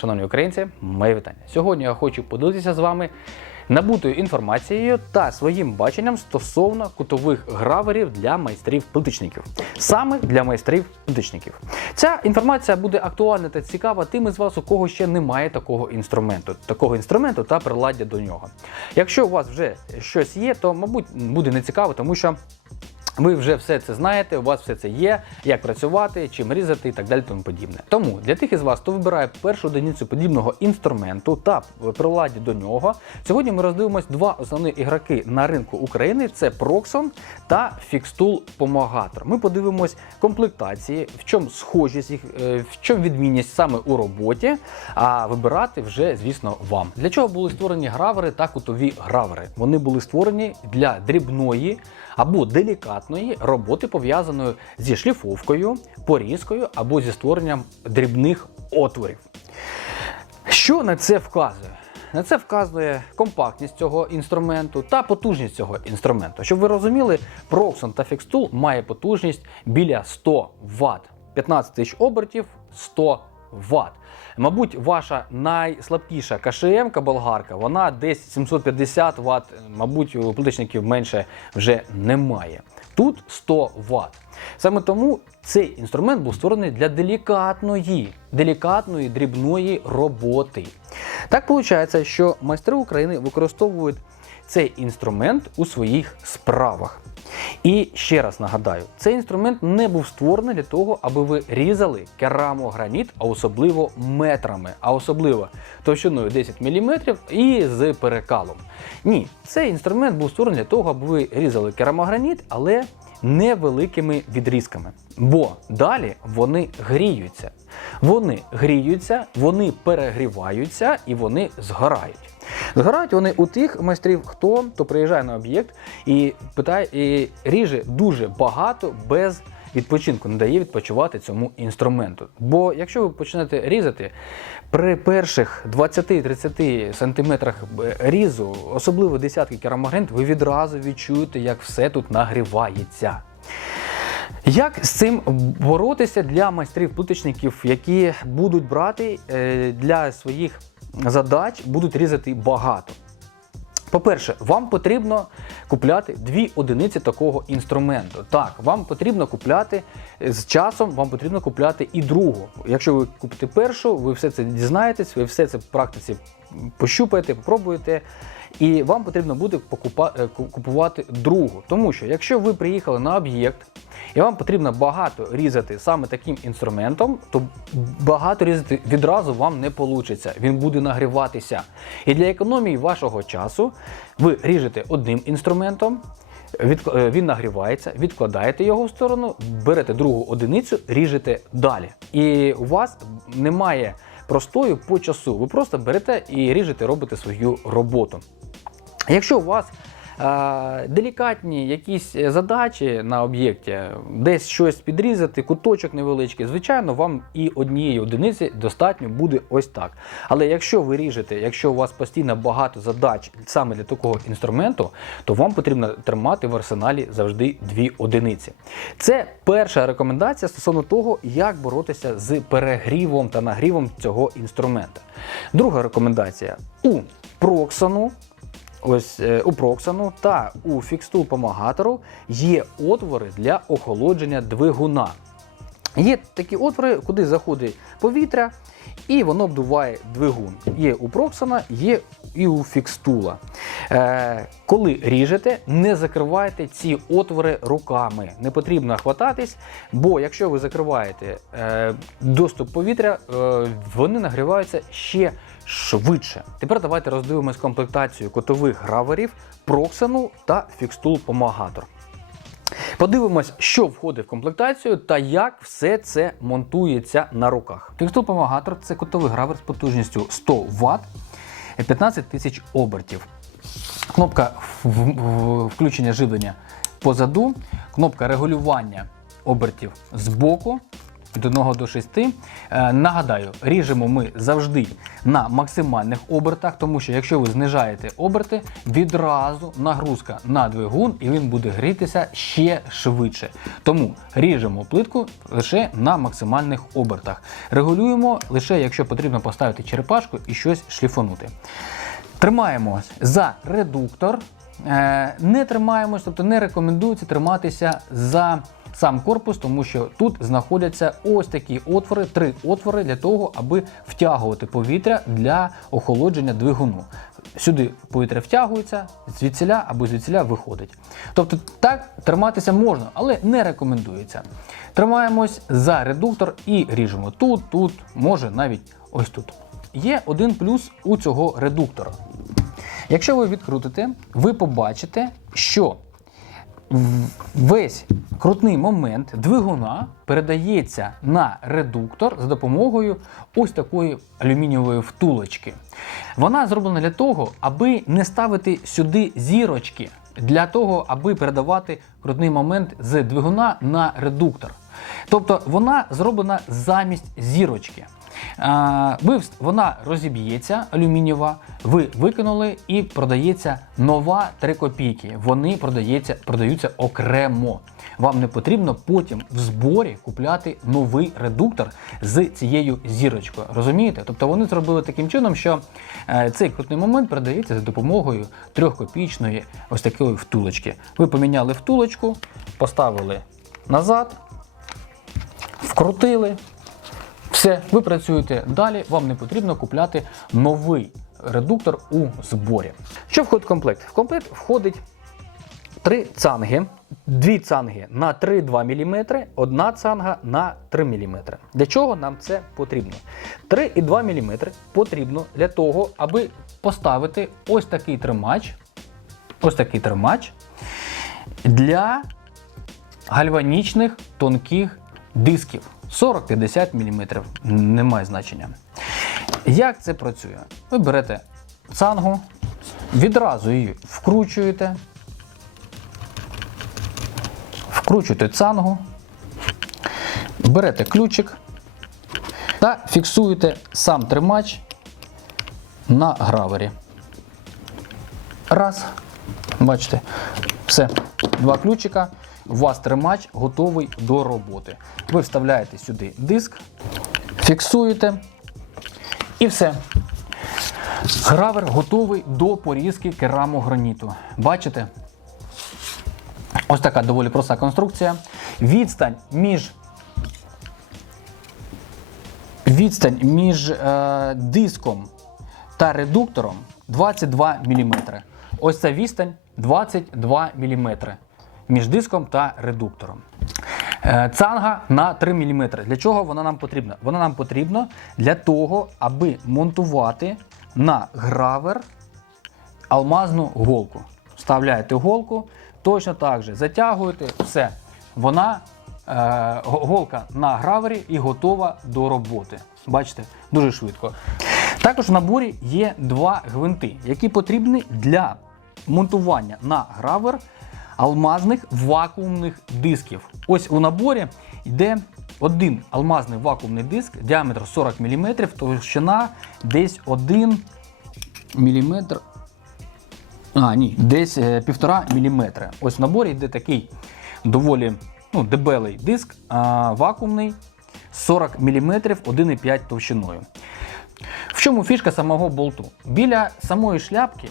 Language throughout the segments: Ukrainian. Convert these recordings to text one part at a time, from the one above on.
Шановні українці, моє вітання. Сьогодні я хочу поділитися з вами набутою інформацією та своїм баченням стосовно кутових граверів для майстрів-плиточників. Саме для майстрів-плиточників. Ця інформація буде актуальна та цікава тим із вас, у кого ще немає такого інструменту, такого інструменту та приладдя до нього. Якщо у вас вже щось є, то мабуть буде нецікаво, тому що. Ви вже все це знаєте, у вас все це є, як працювати, чим різати і так далі. Тому подібне. Тому для тих із вас, хто вибирає першу одиницю подібного інструменту та приладдя до нього, сьогодні ми роздивимось два основні ігроки на ринку України: це Proxon та Fixtool Pomagator. Ми подивимось комплектації, в чому схожість їх, е, в чому відмінність саме у роботі. А вибирати вже, звісно, вам. Для чого були створені гравери та кутові гравери? Вони були створені для дрібної або делікатної роботи, пов'язаної зі шліфовкою, порізкою або зі створенням дрібних отворів. Що на це вказує? На це вказує компактність цього інструменту та потужність цього інструменту. Щоб ви розуміли, Proxon та Fixtool має потужність біля 100 Вт. 15 тисяч обертів 100 Вт. Мабуть, ваша найслабкіша КШМ болгарка, вона десь 750 Вт, мабуть, у плиточників менше вже немає. Тут 100 Вт. Саме тому цей інструмент був створений для делікатної, делікатної дрібної роботи. Так виходить, що майстри України використовують цей інструмент у своїх справах. І ще раз нагадаю, цей інструмент не був створений для того, аби ви різали керамограніт, а особливо метрами, а особливо товщиною 10 мм і з перекалом. Ні, цей інструмент був створений для того, аби ви різали керамограніт, але невеликими відрізками. Бо далі вони гріються. Вони гріються, вони перегріваються і вони згорають. Згорають вони у тих майстрів, хто то приїжджає на об'єкт і питає і ріже дуже багато без відпочинку, не дає відпочивати цьому інструменту. Бо якщо ви почнете різати при перших 20-30 сантиметрах різу, особливо десятки керамогранит, ви відразу відчуєте, як все тут нагрівається. Як з цим боротися для майстрів-плиточників, які будуть брати е, для своїх задач, будуть різати багато? По-перше, вам потрібно купляти дві одиниці такого інструменту. Так, вам потрібно купляти з часом, вам потрібно купляти і другу. Якщо ви купите першу, ви все це дізнаєтесь, ви все це в практиці пощупаєте, попробуєте. І вам потрібно буде е, ку- купувати другу. Тому що якщо ви приїхали на об'єкт і вам потрібно багато різати саме таким інструментом, то багато різати відразу вам не вийде. Він буде нагріватися. І для економії вашого часу ви ріжете одним інструментом. е, Він нагрівається, відкладаєте його в сторону, берете другу одиницю, ріжете далі. І у вас немає простою по часу. Ви просто берете і ріжете, робите свою роботу. Якщо у вас делікатні якісь задачі на об'єкті, десь щось підрізати, куточок невеличкий, звичайно, вам і однієї одиниці достатньо буде ось так. Але якщо ви ріжете, якщо у вас постійно багато задач саме для такого інструменту, то вам потрібно тримати в арсеналі завжди дві одиниці. Це перша рекомендація стосовно того, як боротися з перегрівом та нагрівом цього інструмента. Друга рекомендація у Проксону Ось е, у Проксану та у Fixtool Помагатору є отвори для охолодження двигуна. Є такі отвори, куди заходить повітря, і воно обдуває двигун. Є у Проксана, є і у Фікстула. Е, коли ріжете, не закривайте ці отвори руками. Не потрібно хвататись, бо якщо ви закриваєте е, доступ повітря, е, вони нагріваються ще швидше. Тепер давайте роздивимось комплектацію котових граверів Проксану та Фікстул Помагатор. Подивимось, що входить в комплектацію та як все це монтується на руках. Pomagator – це котовий гравер з потужністю 100 Вт, 15 тисяч обертів. Кнопка включення живлення позаду, кнопка регулювання обертів збоку, від 1 до 6. Е, Нагадаю, ріжемо ми завжди на максимальних обертах, тому що якщо ви знижаєте оберти, відразу нагрузка на двигун і він буде грітися ще швидше. Тому ріжемо плитку лише на максимальних обертах. Регулюємо лише якщо потрібно поставити черепашку і щось шліфанути. Тримаємось за редуктор. Е, Не тримаємось, тобто не рекомендується триматися за сам корпус, тому що тут знаходяться ось такі отвори, три отвори для того, аби втягувати повітря для охолодження двигуну. Сюди повітря втягується, звідсіля або звідсіля виходить. Тобто так триматися можна, але не рекомендується. Тримаємось за редуктор і ріжемо тут, тут, може навіть ось тут. Є один плюс у цього редуктора. Якщо ви відкрутите, ви побачите, що весь крутний момент двигуна передається на редуктор за допомогою ось такої алюмінієвої втулочки. Вона зроблена для того, аби не ставити сюди зірочки, для того, аби передавати крутний момент з двигуна на редуктор. Тобто вона зроблена замість зірочки. А, ви вона розіб'ється алюмінієва, ви викинули і продається нова 3 копійки. Вони продається, продаються окремо. Вам не потрібно потім в зборі купляти новий редуктор з цією зірочкою. Розумієте? Тобто вони зробили таким чином, що е, цей крутний момент передається за допомогою трьохкопійчної ось такої втулочки. Ви поміняли втулочку, поставили назад, вкрутили. Все, ви працюєте далі, вам не потрібно купляти новий редуктор у зборі. Що входить в комплект? В комплект входить три цанги, дві цанги на 3,2 мм, одна цанга на 3 мм. Для чого нам це потрібно? 3,2 мм потрібно для того, аби поставити ось такий тримач, ось такий тримач для гальванічних тонких дисків 40-50 мм. Немає значення. Як це працює? Ви берете цангу, відразу її вкручуєте, вкручуєте цангу, берете ключик та фіксуєте сам тримач на гравері. Раз. Бачите, все. Два ключика. У вас тримач готовий до роботи. Ви вставляєте сюди диск, фіксуєте і все. Гравер готовий до порізки керамограніту. Бачите? Ось така доволі проста конструкція. Відстань між відстань між е, диском та редуктором 22 мм. Ось ця відстань 22 мм між диском та редуктором. Е, Цанга на 3 мм. Для чого вона нам потрібна? Вона нам потрібна для того, аби монтувати на гравер алмазну голку. Вставляєте голку, точно так же затягуєте, все. Вона е, голка на гравері і готова до роботи. Бачите, дуже швидко. Також в наборі є два гвинти, які потрібні для монтування на гравер алмазних вакуумних дисків. Ось у наборі йде один алмазний вакуумний диск, діаметр 40 мм, товщина десь 1 мм а, ні, десь е, півтора міліметра. Ось в наборі йде такий доволі ну, дебелий диск, а, вакуумний 40 мм 1,5 товщиною. В чому фішка самого болту? Біля самої шляпки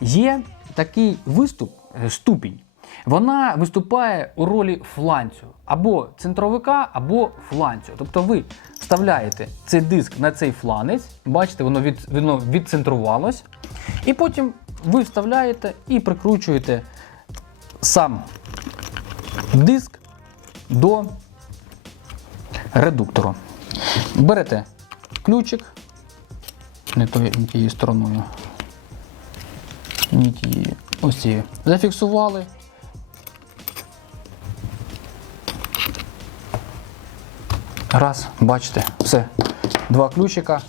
є такий виступ, е, ступінь. Вона виступає у ролі фланцю або центровика, або фланцю. Тобто ви вставляєте цей диск на цей фланець, бачите, воно, від, воно відцентрувалось, і потім ви вставляєте і прикручуєте сам диск до редуктору. Берете ключик, не тією стороною, не тією, ось цією. Зафіксували. Раз, бачите, все. Два ключика.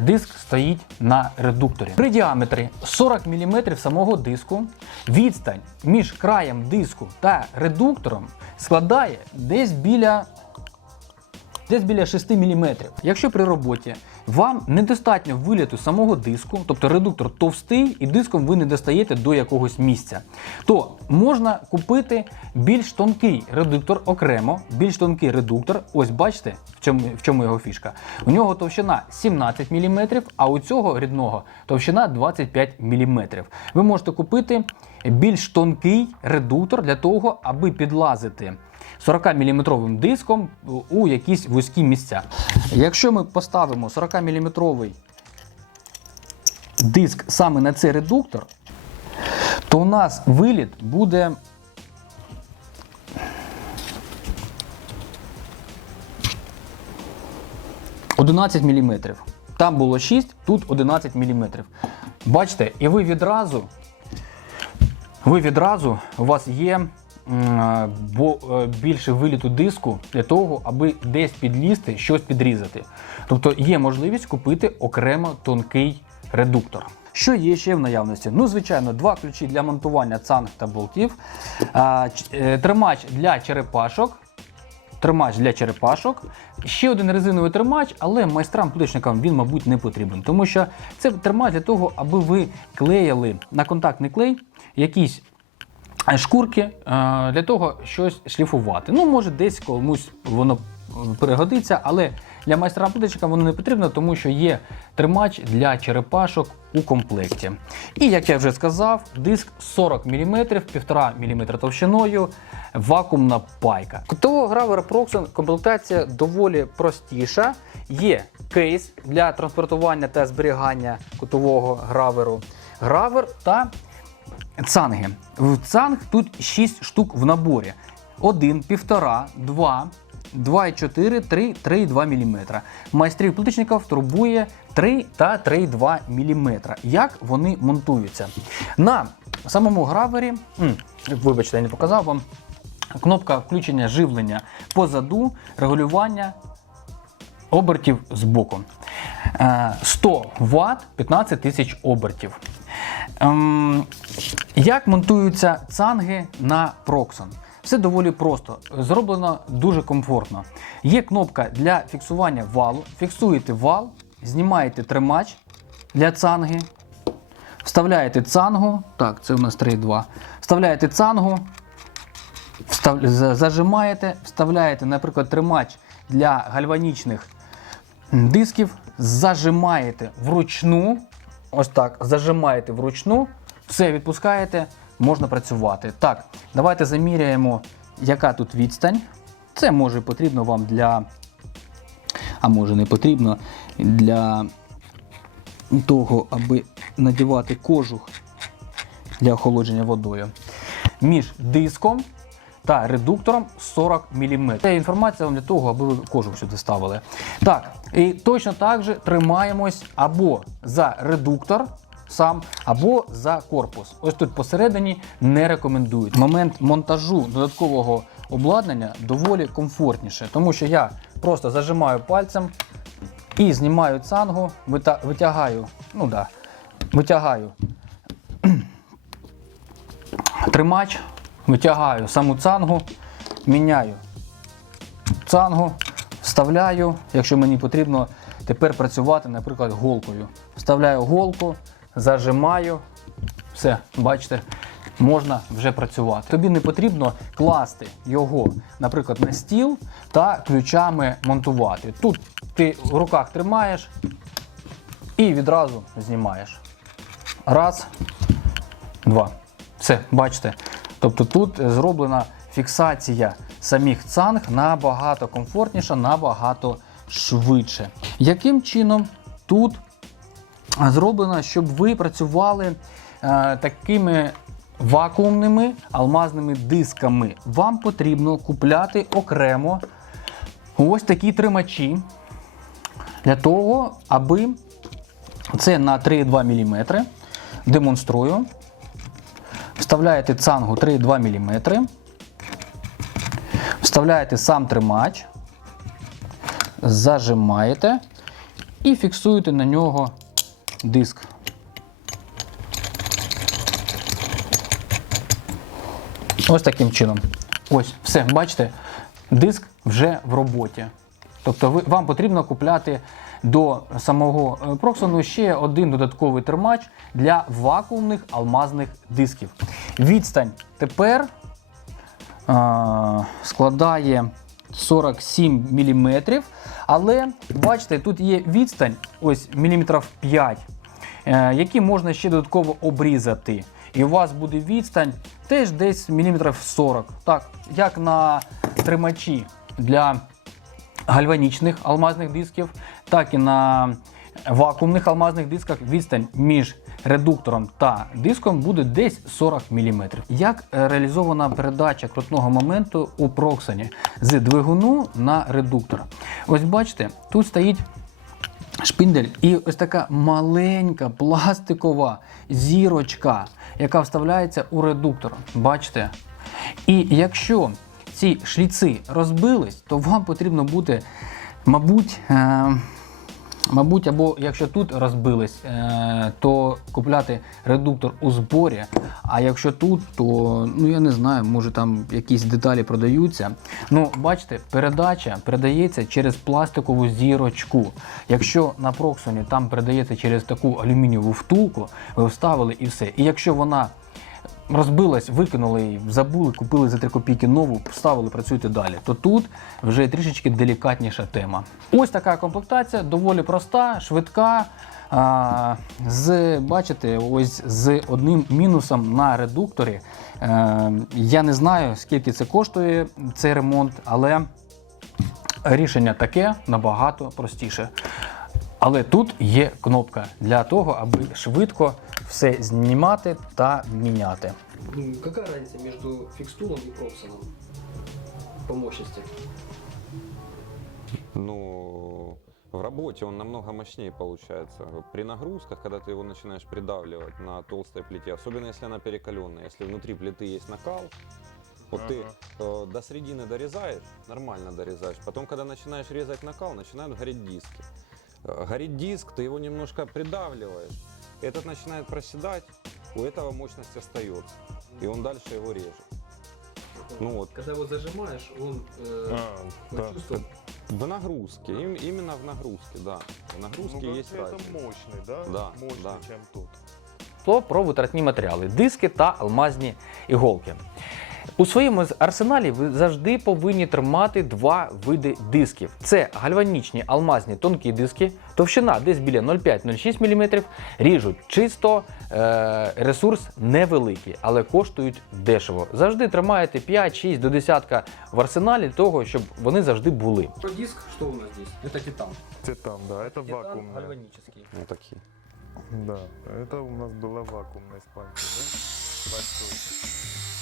Диск стоїть на редукторі. При діаметрі 40 мм самого диску відстань між краєм диску та редуктором складає десь біля десь біля 6 мм. Якщо при роботі вам недостатньо виліту самого диску, тобто редуктор товстий і диском ви не достаєте до якогось місця, то можна купити більш тонкий редуктор окремо, більш тонкий редуктор. Ось бачите, в чому, в чому його фішка. У нього товщина 17 мм, а у цього рідного товщина 25 мм. Ви можете купити більш тонкий редуктор для того, аби підлазити 40-мм диском у якісь вузькі місця. Якщо ми поставимо 40-мм диск саме на цей редуктор, то у нас виліт буде. «11 мм. Там було 6, тут 11 мм. Бачите, і ви відразу ви відразу у вас є більше виліту диску для того, аби десь підлізти, щось підрізати. Тобто є можливість купити окремо тонкий редуктор. Що є ще в наявності? Ну, звичайно, два ключі для монтування цанг та болтів, е, тримач для черепашок. Тримач для черепашок, ще один резиновий тримач, але майстрам-плиточникам він, мабуть, не потрібен, тому що це тримач для того, аби ви клеїли на контактний клей якісь е, шкурки е, для того, щось шліфувати. Ну, може, десь комусь воно е, пригодиться, але для майстра плиточника воно не потрібно, тому що є тримач для черепашок у комплекті. І як я вже сказав, диск 40 мм, 1,5 мм товщиною, вакуумна пайка. Кутового гравера Proxon комплектація доволі простіша. Є кейс для транспортування та зберігання кутового граверу, гравер та цанги. В цанг тут 6 штук в наборі. 1, 1,5, 2, 2,4, 3, 3,2 мм. Майстрів плиточників турбує 3 та 3,2 мм. Як вони монтуються? На самому гравері, вибачте, я не показав вам. Кнопка включення живлення позаду, регулювання обертів з боку. Е, 100 Вт 15 тисяч обертів. Ем, як монтуються цанги на Proxon? Все доволі просто, зроблено дуже комфортно. Є кнопка для фіксування валу. Фіксуєте вал, знімаєте тримач для цанги, вставляєте цангу. Так, це у нас 3,2. Вставляєте цангу, встав... зажимаєте, вставляєте, наприклад, тримач для гальванічних дисків, зажимаєте вручну. Ось так, зажимаєте вручну, все відпускаєте, можна працювати. Так, давайте заміряємо, яка тут відстань. Це може потрібно вам для, а може не потрібно, для того, аби надівати кожух для охолодження водою. Між диском та редуктором 40 мм. Це інформація вам для того, аби ви кожух сюди ставили. Так, і точно так же тримаємось або за редуктор сам, або за корпус. Ось тут посередині не рекомендують. Момент монтажу додаткового обладнання доволі комфортніше, тому що я просто зажимаю пальцем і знімаю цангу, витягаю, ну да, витягаю тримач, витягаю саму цангу, міняю цангу, вставляю, якщо мені потрібно тепер працювати, наприклад, голкою. Вставляю голку, зажимаю, все, бачите, можна вже працювати. Тобі не потрібно класти його, наприклад, на стіл та ключами монтувати. Тут ти в руках тримаєш і відразу знімаєш. Раз, два. Все, бачите. Тобто тут зроблена фіксація самих цанг набагато комфортніша, набагато швидше. Яким чином тут зроблено, щоб ви працювали е, такими вакуумними алмазними дисками? Вам потрібно купляти окремо ось такі тримачі для того, аби це на 3,2 мм. Демонструю. Вставляєте цангу 3,2 мм. Вставляєте сам тримач, зажимаєте і фіксуєте на нього диск. Ось таким чином. Ось, все, бачите, диск вже в роботі. Тобто ви, вам потрібно купляти до самого е, Проксону ще один додатковий тримач для вакуумних алмазних дисків. Відстань тепер а, складає 47 мм, але бачите, тут є відстань ось міліметрів 5, е, які можна ще додатково обрізати. І у вас буде відстань теж десь міліметрів 40. Так, як на тримачі для гальванічних алмазних дисків, так і на вакуумних алмазних дисках відстань між редуктором та диском буде десь 40 мм. Як е, реалізована передача крутного моменту у Проксоні з двигуну на редуктор? Ось бачите, тут стоїть шпиндель і ось така маленька пластикова зірочка, яка вставляється у редуктор. Бачите? І якщо ці шліци розбились, то вам потрібно буде, мабуть, е, мабуть, або якщо тут розбились, е, то купляти редуктор у зборі. А якщо тут, то ну я не знаю, може там якісь деталі продаються. Ну, бачите, передача передається через пластикову зірочку. Якщо на Проксоні там передається через таку алюмінієву втулку, ви вставили і все. І якщо вона розбилась, викинули її, забули, купили за 3 копійки нову, вставили, працюйте далі. То тут вже трішечки делікатніша тема. Ось така комплектація, доволі проста, швидка. А, з, бачите, ось з одним мінусом на редукторі. Е, я не знаю, скільки це коштує цей ремонт, але рішення таке набагато простіше. Але тут є кнопка для того, аби швидко все знімати та міняти. М, Какая разница между фикстуром и проксоном по мощности? Ну, в работе он намного мощнее получается. При нагрузках, когда ты его начинаешь придавливать на толстой плите, особенно если она перекаленная, если внутри плиты есть накал, вот ты э, до середины дорезаешь, нормально дорезаешь, потом, когда начинаешь резать накал, начинают гореть диски. Э, Горит диск, ты его немножко придавливаешь, этот начинает проседать, у этого мощность остается, и он дальше его режет. Ну вот, Когда его зажимаешь, он э, А, на да. чувство в нагрузке, им- именно в нагрузке, да. В нагрузке Ну, есть короче, это разница. мощный, да? Да, Мощный, да. чем тут. Слово про витратні матеріали, диски та алмазні іголки. У своєму з- арсеналі ви завжди повинні тримати два види дисків: це гальванічні алмазні тонкі диски, товщина десь біля 0,5-0,6 мм, ріжуть чисто, е- ресурс невеликий, але коштують дешево. Завжди тримаєте 5-6 до десятка в арсеналі для того, щоб вони завжди були. Про диск, что у нас здесь? Это титан. Титан, да, это Титан вакуумный. гальванический. Вот такие. Да, это у нас была вакуумная спанка, да? Большой.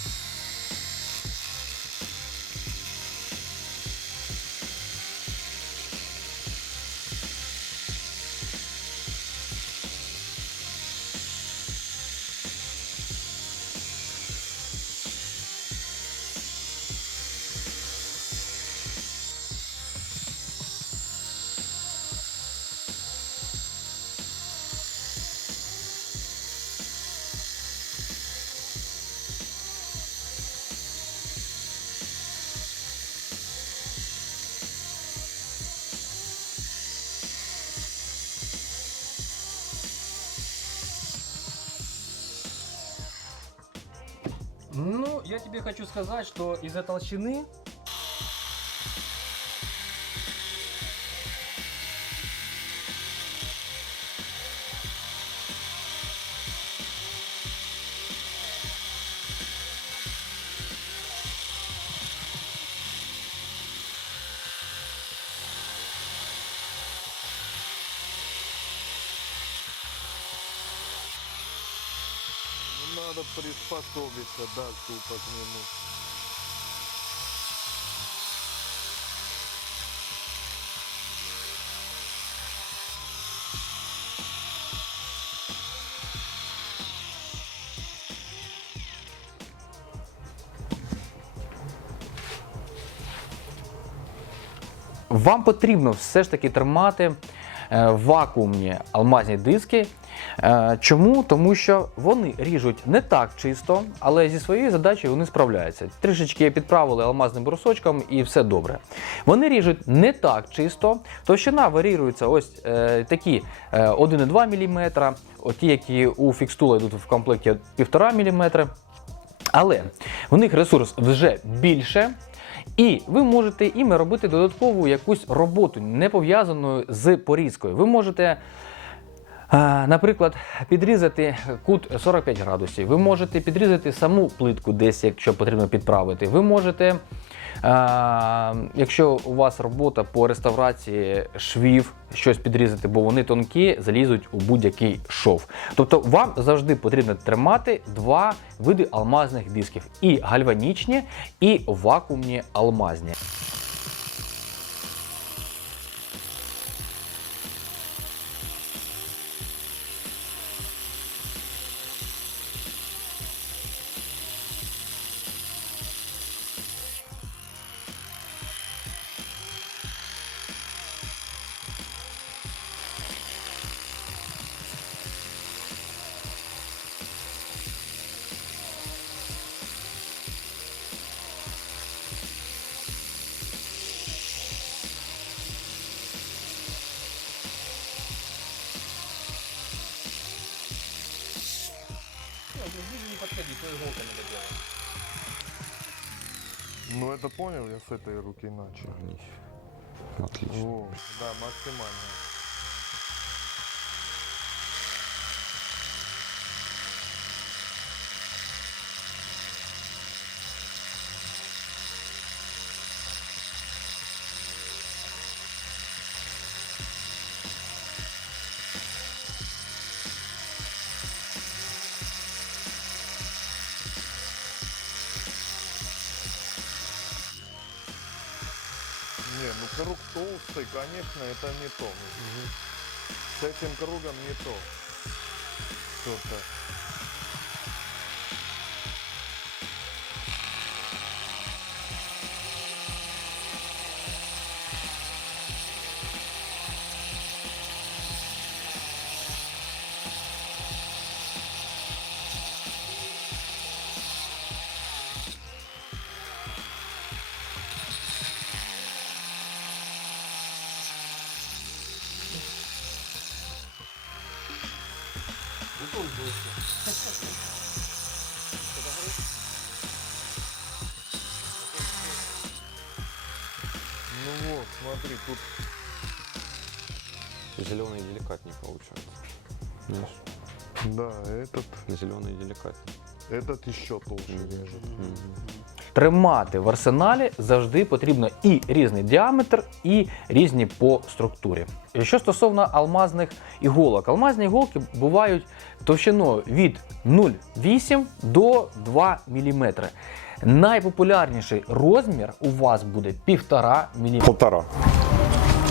Я тебе хочу сказать, что из-за толщины надо приспособиться, да, тупо к. Вам потрібно все ж таки тримати е, вакуумні алмазні диски. Е, Чому? Тому що вони ріжуть не так чисто, але зі своєю задачею вони справляються. Трішечки підправили алмазним брусочком і все добре. Вони ріжуть не так чисто. Товщина варіюється ось е, такі е, 1,2 мм, ті, які у фікстула йдуть в комплекті 1,5 мм. Але в них ресурс вже більше. І ви можете іми робити додаткову якусь роботу, не пов'язану з порізкою. Ви можете, е, наприклад, підрізати кут 45 градусів. Ви можете підрізати саму плитку десь, якщо потрібно підправити. Ви можете, якщо у вас робота по реставрації швів, щось підрізати, бо вони тонкі, залізуть у будь-який шов. Тобто вам завжди потрібно тримати два види алмазних дисків: і гальванічні, і вакуумні алмазні. Ну это понял, я с этой руки начал. Отлично. О, да, максимально. толстый, конечно, это не то. С этим кругом не то. Что-то. смотри, тут Зеленый деликатнее получается. Видишь? Да, этот, Зеленый деликатнее. этот еще толще Мгм. режет. Мгм. Тримати в арсеналі завжди потрібно і різний діаметр, і різні по структурі. І Що стосовно алмазних іголок, алмазні іголки бувають товщиною від 0,8 до 2 мм. Найпопулярніший розмір у вас буде 1,5 мм. Полтора.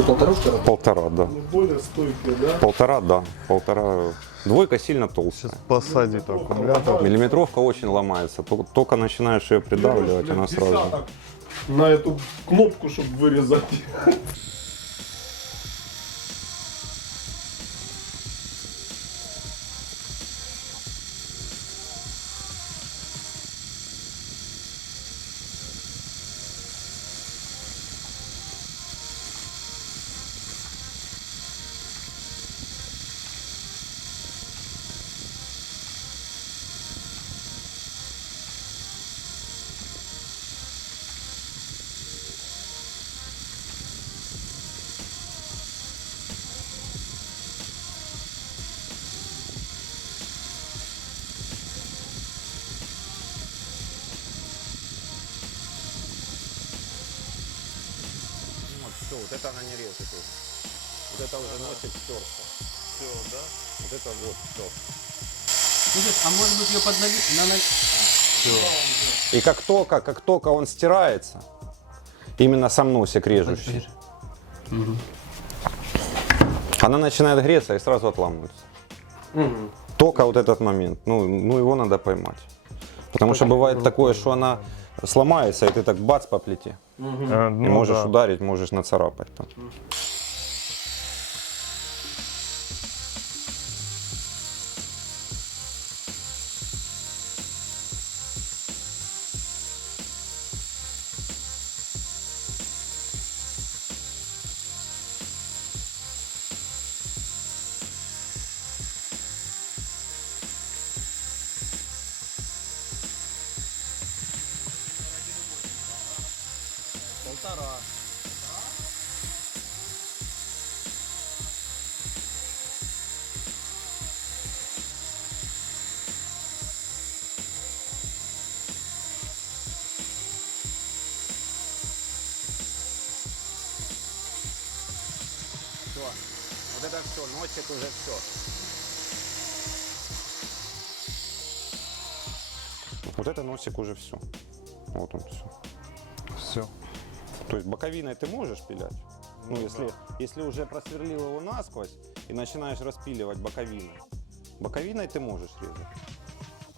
Ты полторушка? Полтора, да. Более стойкий, да? Полтора, да. Полтора. Двойка сильно толстая. Посадит аккумулятор. Миллиметровка очень ломается. Тол- Только начинаешь ее придавливать, она сразу. Десяток на эту кнопку, чтобы вырезать. Все, вот это она не режет. уже. Вот это уже носит стерство. Все, да? Вот это вот все. а может быть ее подновить? На, на... И как только, как только он стирается, именно сам носик режущий, она начинает греться и сразу отламывается. Только вот этот момент. Ну, ну его надо поймать. Потому что бывает такое, что она сломается, и ты так бац по плите. А, Е, ну можеш да. ударити, можеш нацарапати. там. Полтора. Все. Вот это все, носик уже все. Вот это носик уже все. Вот он все. Все. То есть боковиной ты можешь пилять? Ну, Ну, если, да. если уже просверлил его насквозь и начинаешь распиливать боковину, Боковиной ты можешь резать.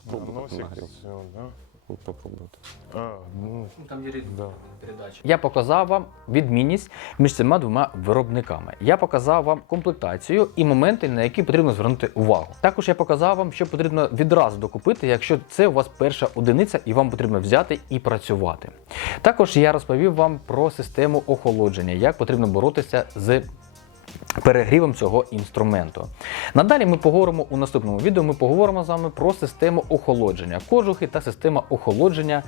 Как Носик все, да? Попробуй. А, ну, Ну, Там є да. передача. Я показав вам відмінність між цими двома виробниками. Я показав вам комплектацію і моменти, на які потрібно звернути увагу. Також я показав вам, що потрібно відразу докупити, якщо це у вас перша одиниця і вам потрібно взяти і працювати. Також я розповів вам про систему охолодження, як потрібно боротися з перегрівом цього інструменту. Надалі ми поговоримо у наступному відео. Ми поговоримо з вами про систему охолодження кожухи та система охолодження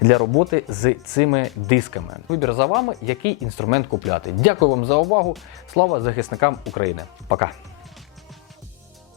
для роботи з цими дисками. Вибір за вами, який інструмент купляти. Дякую вам за увагу. Слава захисникам України. Пока.